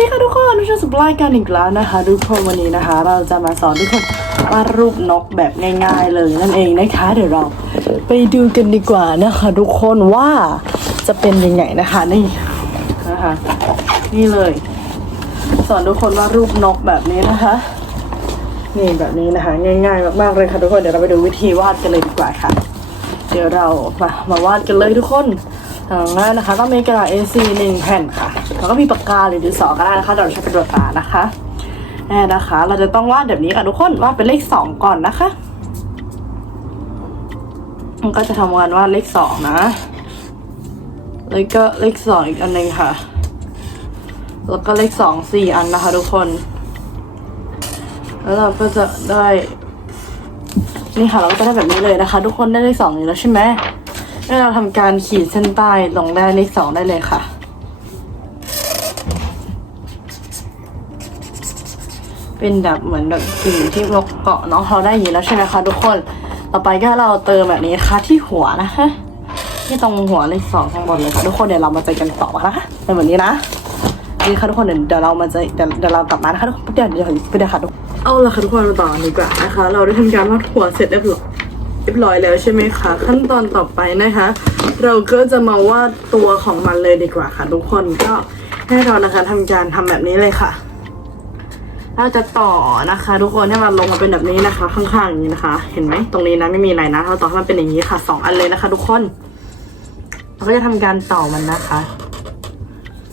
ดีค่ะทุกคนทุกชมสปายกันอีกแล้วนะคะทุกคนวันนี้นะคะ เราจะมาสอนทุกคนวาดรูปนกแบบง่ายๆเลยนั่นเองนะคะ เดี๋ยวเราไปดูกันดีกว่านะคะ ทุกคนว่าจะเป็นยังไงนะคะนี่นะคะนี่เลย สอนทุกคนวาดรูปนกแบบนี้นะคะนี่แบบนี้นะคะ ง่ายๆมากๆเลยค่ะทุกคนเดี๋ยวเราไปดูวิธีวาดกันเลยดีกว่าค่ะ เดี๋ยวเรามามาวาดกันเลยทุกคน ทางง่ายนะคะต้องมีกระดาษ A4 หนึ่งแผ่นค่ะ แล้วก็มีปากกาหรือดินสอก็ได้นะคะเดี๋ยวเราใช้เป็นปากกานะคะแน่นะคะ เราจะต้องวาดแบบนี้ค่ะทุกคนวาดเป็นเลขสองก่อนนะคะมันก็จะทำงานวาดเลขสองนะแล้วก็เลขสองอีกอันหนึ่งค่ะ แล้วก็เลขสองสี่อันนะคะทุกคน แล้วเราก็จะได้ นี่ค่ะเราก็จะได้แบบนี้เลยนะคะ ทุกคนได้เลขสองนี้แล้วใช่ไหม ให้เราทำการขีดเส้นใต้ลงได้เลขสองได้เลยค่ะ เป็นแบบเหมือนแบบสิ่งที่เราเกาะน้องเขาได้อย่างนี้แล้วใช่ไหมคะทุกคน ต่อไปก็เราเติมแบบนี้นะคะที่หัวนะคะที่ตรงหัวเลขสองข้างบนเลยค่ะทุกคนเดี๋ยวเรามาเจอกันต่อนะคะเป็นแบบนี้นะนี่ค่ะทุกคนเดี๋ยวเรามาเจอเดี๋ยวเดี๋ยวเรากลับมานะคะทุกคนเดี๋ยวเดี๋ยวเดี๋ยวค่ะทุกคนเอาละค่ะทุกคนมาต่อดีกว่านะคะ เราได้ทำการวาดหัวเสร็จเรียบร้อย รียบร้อยแล้วใช่ไหมคะ ขั้นตอนต่อไปนะคะ เราก็จะมาวาดตัวของมันเลยดีกว่าค่ะ ทุกคนก็ให้เรานะคะทำการทำแบบนี้เลยค่ะเราจะต่อนะคะ ทุกคนให้มันลงมาเป็นแบบนี้นะคะ ข้างๆอย่างนี้นะคะ เห็นไหมตรงนี้นะไม่มีอะไรนะเราต่อให้มันเป็นอย่างนี้ค่ะสองอันเลยนะคะ ทุกคนเราก็จะทำการต่อมันนะคะ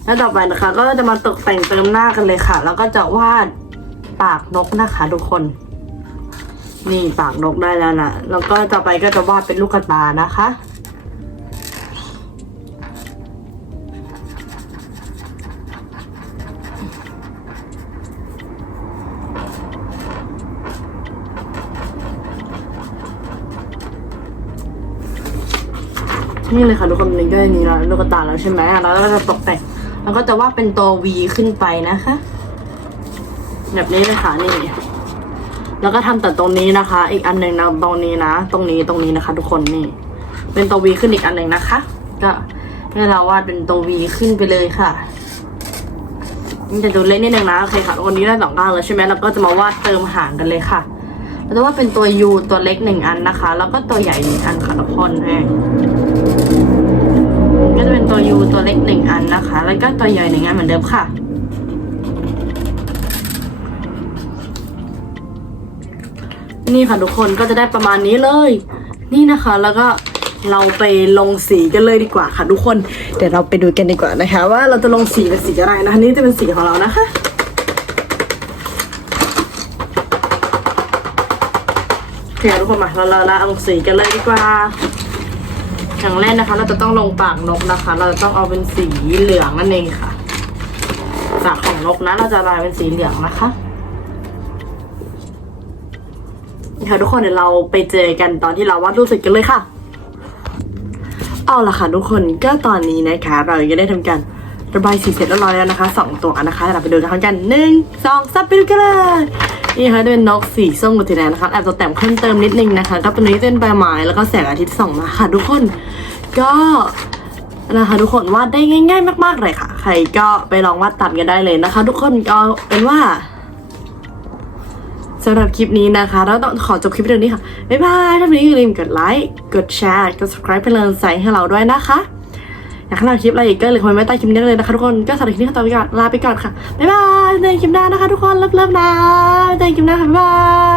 แล้วต่อไปนะคะ ก็จะมาตกแต่งเติมหน้ากันเลยค่ะ แล้วก็จะวาดปากนกนะคะ ทุกคน นี่ปากนกได้แล้วนะแล้วก็ต่อไปก็จะวาดเป็นลูกกตานะคะ นี่เลยค่ะทุกคนนี่ก็อย่างนี้แล้วลูกตาแล้วใช่ไหมแล้วก็จะตกแต่งแล้วก็จะวาดเป็นตัว V ขึ้นไปนะคะ แบบนี้เลยค่ะนี่ แล้วก็ทำแต่ตรงนี้นะคะ อีกอันหนึ่งนะตรงนี้นะ ตรงนี้ตรงนี้นะคะ ทุกคนนี่ เป็นตัว V ขึ้นอีกอันหนึ่งนะคะ ก็ให้เราวาดเป็นตัว V ขึ้นไปเลยค่ะมันจะดูเล็กนิดนึงนะโอเคค่ะวันนี้ได้สองก้างแล้วใช่ไหมแล้วก็จะมาวาดเติมหางกันเลยค่ะเราจะวาดเป็นตัว U ตัวเล็กหนึ่งอันนะคะ แล้วก็ตัวใหญ่หนึ่งอันค่ะทุกคนแม่ก็จะเป็นตัว U ตัวเล็กหนึ่งอันนะคะ แล้วก็ตัวใหญ่หนึ่งอันเหมือนเดิมค่ะ นี่ค่ะทุกคนก็จะได้ประมาณนี้เลย นี่นะคะแล้วก็เราไปลงสีกันเลยดีกว่าค่ะทุกคน เดี๋ยวเราไปดูกันดีกว่านะคะ ว่าเราจะลงสีเป็นสีอะไรนะคะนี่จะเป็นสีของเรานะคะโอเคทุกคนมาเราเราเราลงสีกันเลยดีกว่า อย่างแรกนะคะ เราจะต้องลงปากนกนะคะ เราจะต้องเอาเป็นสีเหลืองนั่นเองค่ะปากของนกนะเราจะลายเป็นสีเหลืองนะคะ ค่ะทุกคนเดี๋ยวเราไปเจอกันตอนที่เราวาดรูปเสร็จกันเลยค่ะ เอาละค่ะทุกคนก็ตอนนี้นะคะ เราก็ได้ทำการระบายสีเสร็จเรียบร้อยแล้วนะคะสองตัวนะคะเราไปดูกันกันหนึ่งสองสามไปดูกันเลยนี่ค่ะเป็นนกสีส้มกับสีแดงนะคะแอบตกแต่งเพิ่มเติมนิดนึงนะคะก็เป็นนี้เป็นใบไม้แล้วก็แสงอาทิตย์ส่องมาค่ะทุกคนก็นะคะทุกคนวาดได้ง่าย ๆ มาก ๆเลยค่ะ ใครก็ไปลองวาดตัดกันได้เลยนะคะ ทุกคนก็เป็นว่า สำหรับคลิปนี้นะคะ เราต้องขอจบคลิปเรื่องนี้ค่ะ บ๊ายบายถ้าวันนี้อย่าลืมกดไลค์ กดแชร์ กด subscribe เป็นกำลังใจให้เราด้วยนะคะ อยากให้เราคลิปอะไรอีกก็เลยคอมเมนต์ใต้คลิปนี้เลยนะคะทุกคน ก็สำหรับคลิปนี้ขอตัวไปก่อน ลาไปก่อนค่ะ บ๊ายบายเจอกันคลิปหน้านะคะทุกคน เลิฟๆนะเจอกันคลิปหน้าค่ะบ๊ายบาย